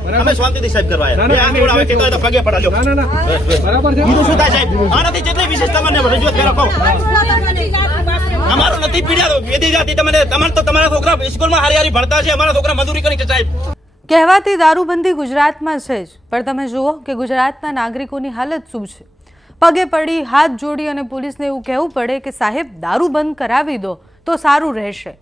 અમે શાંતિથી સાહેબ કરવા પગે પડાલ્યો બરાબર છે. બીજું શું થાય સાહેબ? આનાથી જેટલી વિશેષ તમને રજૂઆત કરો કહો. અમારું નથી પીડ્યા વેદી જાતિ તમને તમારા છોકરા સ્કૂલમાં હારી ભણતા છે, અમારા છોકરા મજૂરી કરી છે સાહેબ. કહેવાતી દારૂબંધી ગુજરાતમાં છે જ, પણ તમે જુઓ કે ગુજરાતના નાગરિકોની હાલત શું છે. પગે પડી હાથ જોડી અને પોલીસને એવું કહેવું પડે કે સાહેબ દારૂ બંધ કરાવી દો તો સારું રહેશે.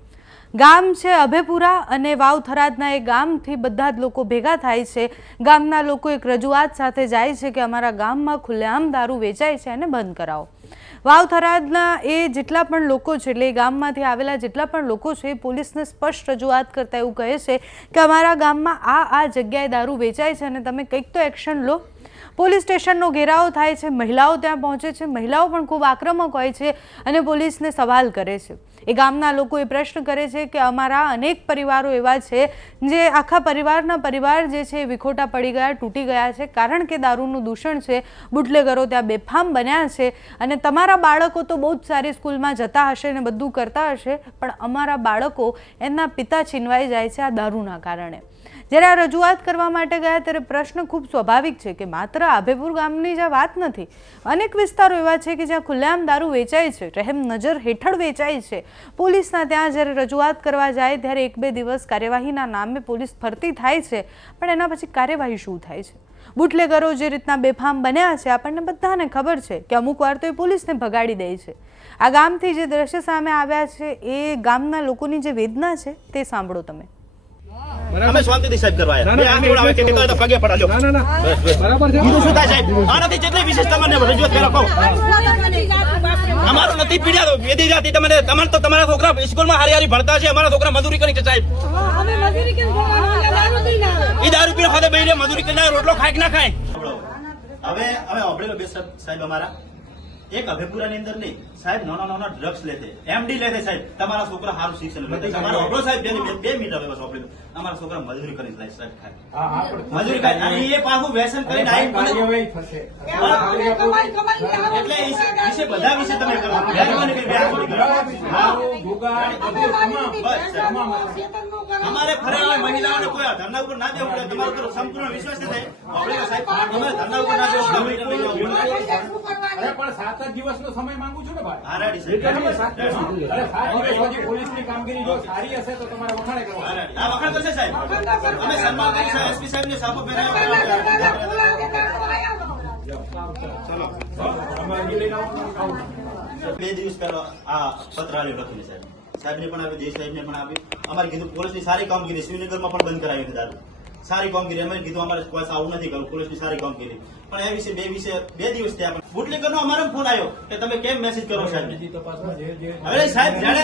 ગામ છે અભેપુરા અને વાવથરાદના એ ગામથી બધા જ લોકો ભેગા થાય છે. ગામના લોકો એક રજૂઆત સાથે જાય છે કે અમારા ગામમાં ખુલ્લેઆમ દારૂ વેચાય છે અને બંધ કરાવો. વાવથરાદના એ જેટલા પણ લોકો છે, એટલે એ ગામમાંથી આવેલા જેટલા પણ લોકો છે, એ પોલીસને સ્પષ્ટ રજૂઆત કરતા એવું કહે છે કે અમારા ગામમાં આ જગ્યાએ દારૂ વેચાય છે અને તમે કંઈક તો એક્શન લો. પોલીસ સ્ટેશનનો ઘેરાવો થાય છે, મહિલાઓ ત્યાં પહોંચે છે, મહિલાઓ પણ ખૂબ આક્રમક હોય છે અને પોલીસને સવાલ કરે છે. એ ગામના લોકો એ પ્રશ્ન કરે છે કે અમારા અનેક પરિવારો એવા છે જે આખા પરિવાર જે છે એ વિખોટા પડી ગયા, તૂટી ગયા છે, કારણ કે દારૂનું દૂષણ છે. બુટલેગરો ત્યાં બેફામ બન્યા છે અને તમારા બાળકો તો બહુ જ સારી સ્કૂલમાં જતા હશે ને બધું કરતા હશે, પણ અમારા બાળકો એમના પિતા છીનવાઈ જાય છે આ દારૂના કારણે. જ્યારે આ રજૂઆત કરવા માટે ગયા ત્યારે પ્રશ્ન ખૂબ સ્વાભાવિક છે કે માત્ર આભેપુર ગામની જ વાત નથી, અનેક વિસ્તારો એવા છે કે જ્યાં ખુલ્લેઆમ દારૂ વેચાય છે, રહેમ નજર હેઠળ વેચાય છે. પોલીસના ત્યાં જ્યારે રજૂઆત કરવા જાય ત્યારે 1-2 દિવસ કાર્યવાહીના નામે પોલીસ ફરતી થાય છે, પણ એના પછી કાર્યવાહી શું થાય છે? બુટલેગરો જે રીતના બેફામ બન્યા છે આપણને બધાને ખબર છે કે અમુક વાર તો એ પોલીસને ભગાડી દે છે. આ ગામથી જે દ્રશ્ય સામે આવ્યા છે એ ગામના લોકોની જે વેદના છે તે સાંભળો તમે. અમે શાંતિથી સાહેબ કરવા પગે પડાલ્યો બરાબર છે. બીજું શું થાય સાહેબ? આનાથી જેટલી વિશેષ તમને રજૂઆત કરો કહો. અમારું નથી પીડ્યા વેદી જાતિ તમારા છોકરા સ્કૂલમાં હારી ભણતા છે, અમારા છોકરા મજૂરી કરી છે સાહેબ. એ દારૂ પીને ખાતે બેહીને મજૂરી કરીને રોટલો ખાય ના ખાય. હવે ઓબળેલો બે સાહેબ અમારા એક અભેપુરાની અંદર નહીં સાહેબ, નાના ડ્રગ્સ લેતે, એમડી લેતે સાહેબ. તમારા છોકરા સારું શિક્ષણ લેતે. તમારા ઓબળો સાહેબ 2 મિનિટ હવે બસ ઓબળેલો અમારા છોકરા મજૂરી કરીને લાય સાહેબ ખાય, મજૂરી ખાય અને એ પાછું વ્યસન કરીને આવી થશે. એટલે વિશે બધા વિશે તમે કરો અમારે ફરે મહિલાઓને કોઈ ધરના ઉપર ના દેવું પડે. તમારા ઉપર સંપૂર્ણ વિશ્વાસ છે સાહેબ. અમારે ધરના ઉપર ના દેવું. પણ 7 દિવસનો સમય માંગુ છું ને ભાઈ. હારાડી સાહેબ. 7 દિવસ પછી પોલીસની કામગીરી જો સારી હશે તો તમારે વખાણે કરવા. આ વખાણ કરશે સાહેબ. અમે સન્માન કરી છે એસપી સાહેબ ને સાફો પહેરાવ્યો. ચલો 2 દિવસ પહેલા આ પત્ર આલ્યો લખીને સાહેબ. સાહેબ ને પણ આપ્યું, દેશ સાહેબ ને પણ આપ્યું. અમારે કીધું પોલીસની સારી કામગીરી, શ્રીનગરમાં પણ બંધ કરાવી દારૂ. સારી કામગીરી અમે કીધું અમારે કોઈ આવું નથી કરવું, પોલીસની સારી કામગીરી. પણ એ વિશે 2 દિવસ થયા. બુટલેગરનો અમારો ફોન આવ્યો કે તમે કેમ મેસેજ કરો સાહેબ? હવે સાહેબ જાણે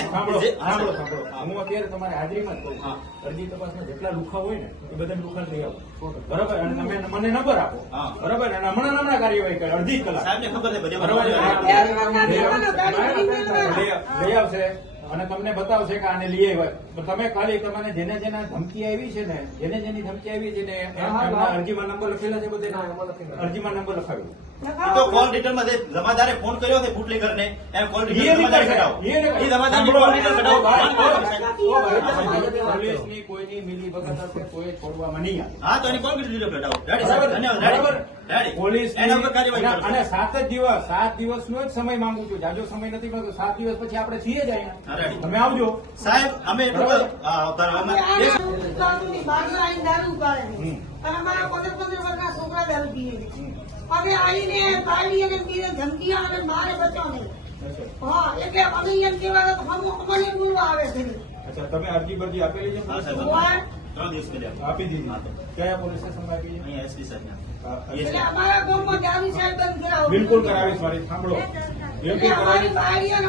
હું અત્યારે તમારી હાજરીમાં જ કહું છું, અરજી તપાસમાં જેટલા લુખા હોય ને એ બધા લુખા લઈ આવો, બરાબર? અને તમે મને નંબર આપો, બરાબર? અને હમણાં કાર્યવાહી કરે અડધી કલાક. સાહેબ ને ખબર છે બધી લઈ આવશે અને તમને બતાવશે કે આને લઈ આવ્યા. તમે ખાલી તમને જેને ધમકી આવી છે ને, જેની ધમકી આવી છે ને એમના અરજીમાં નંબર લખેલા છે, બધા અરજીમાં નંબર લખાવ્યો. તો કોલ રિટર્નમાં જમાદારે ફોન કર્યો છે બુટલેગરને, એને કોલ રિટર્ન જમાદારે કઢાવો. એ જમાદારની કોલ રિટર્ન કઢાવો. પોલીસની કોઈની મિલી ભગત હશે કોઈ છોડવામાં નહીં આવે. હા તો એની કોલ રિટર્ન કઢાવો. ધન્યવાદ. પોલીસ એના ઉપર કાર્યવાહી અને 7 દિવસનો જ સમય માંગુ છું, જાજો સમય નથી માંગતો. 7 દિવસ પછી આપણે છીએ જ અહીંયા, તમે આવજો સાહેબ. અમે હવે આવીને પાડી અને ધમકી અને મારે બચાવ હા એટલે અમે એમ કહેવાય અમને બોલવા આવે છે. અચ્છા, તમે અરજી બરજી આપેલી છે? 3 દિવસ પહેલા આપી દીધી. કયા પોલીસ સ્ટેશનમાં આપી છે? અહીંયા એસપી સાહેબ. એટલે અમારા ગામમાં દારૂ સાહેબ બંધ કરાવો. બિલકુલ કરાવીશ. મારી સાંભળો, બિલકુલ કરાવીશ.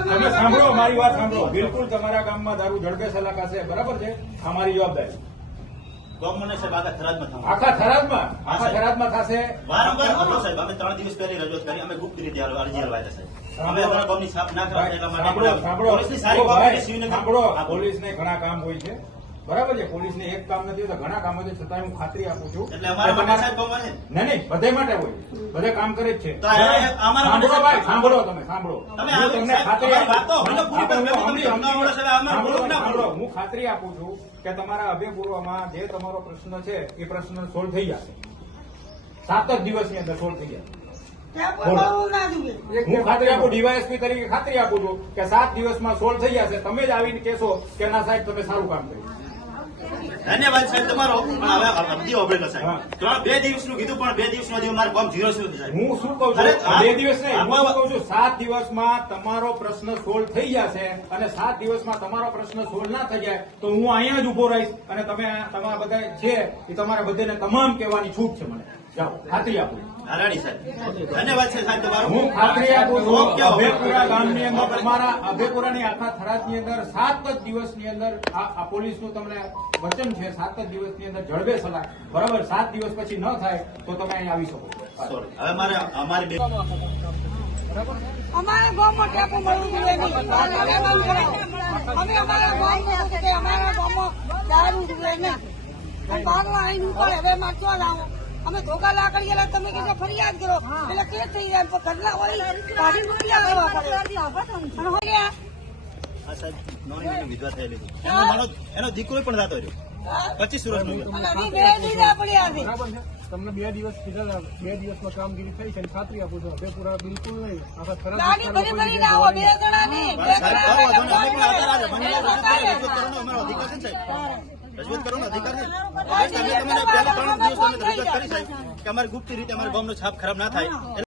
તમે સાંભળો, મારી વાત સાંભળો. બિલકુલ તમારા ગામમાં દારૂ ઝડપે સલાકાશે, બરાબર છે? અમારી જવાબદારી આખા થરાદમાં થશે. વારંવાર સાહેબ અમે 3 દિવસ પહેલી રજૂઆત કરી, અમે ગુપ્ત રીતે અરજી હલવાય સાહેબ. અમે અમારા ગામની છાપ ના સાંભળો, પોલીસને ઘણા કામ હોય છે, બરાબર છે? પોલીસને એક કામ નથી તો ઘણા કામ છે, છતાં હું ખાતરી આપું છું એટલે અમારા માટે સાહેબ કામ છે. નહીં બધે માટે હોય, બધે કામ કરે જ છે. સાંભળો ભાઈ, સાંભળો, તમે સાંભળો. હું ખાતરી આપું છું કે તમારા અભયપૂર્વમાં જે તમારો પ્રશ્ન છે એ પ્રશ્ન સોલ્વ થઈ જશે. 7 જ દિવસની અંદર સોલ્વ થઈ જશે. ત્યાં પણ બહુ ના જોઈએ. હું ખાતરી આપું, ડીવાયએસપી તરીકે ખાતરી આપું છું કે 7 દિવસમાં સોલ્વ થઈ જશે. તમે જ આવીને કહેશો કે ના સાહેબ તમે સારું કામ કર્યું. ધન્યવાદ સાહેબ તમારો. પણ હવે અબધી ઓબળેલો હા. સાહેબ 2 દિવસનું કીધું પણ 2 દિવસનું હજી મારું કામ 0 છે સાહેબ. હું શું કઉ અરે, છું, 2 દિવસ નહીં, હું શું કઉ છું, 7 દિવસમાં તમારો પ્રશ્ન સોલ્વ થઈ જશે. અને 7 દિવસમાં તમારો પ્રશ્ન સોલ્વ ના થઈ જાય તો હું અહીંયા જ ઉભો રહીશ અને તમે તમારા બધા છે એ તમારે બધાને તમામ કહેવાની છૂટ છે. મને જાઓ, ખાતરી આપું. હારાણી સાહેબ ધન્યવાદ છે સાહેબ તમારો. હું ખાતરી આપું છું, ઓકે, ઓકે. અભયપુરા ગામની અંદર તમારા અભયપુરાની આખા થરાદની અંદર 7 જ દિવસની અંદર આ પોલીસનું તમને વચન છે, 7 જ દિવસની અંદર જડબે સલાહ. બરાબર, 7 દિવસ પછી ન થાય તો તમે અહીં આવી શકો. Sorry. હવે મારે અમારી બે અમારા ગામમાં ટેપો મળવું જોઈએ નહીં. અમે બંધ કરાવો. અમે અમારા ગામમાં કે અમારા ગામમાં દારૂ જોઈએ નહીં. અને બહારના આઈને ઉપાડે. હવે મારતો લાવો. અમે ધોકા લાકડી એટલે તમે કીધો ફરિયાદ કરો એટલે કેસ થઈ જાય. પણ ઘરના વળી કાઢી રૂપિયા લેવા પડે. અને હોય ગયા. આ સાહેબ નોની વિધવા થયેલી હતી. એનો દીકરો પણ થતો રહ્યો 25 વર્ષનો. અને હજી બે દીધા પડ્યા છે. બરાબર છે. તમને 2 દિવસ કીધા 2 દિવસમાં કામગીરી થઈ છે અને ખાતરી આપું છું અભયપુરા બિલકુલ નહીં. આખા થરાદ ગાડી ભરી ભરી ના આવો. 2 જણા નહીં. 2 જણા રજૂઆત કરવાનો અધિકાર છે. તમે પહેલા 3 દિવસ રજૂઆત કરી સાહેબ કે અમારી ગુપ્ત રીતે અમારા ગામનો છાપ ખરાબ ના થાય.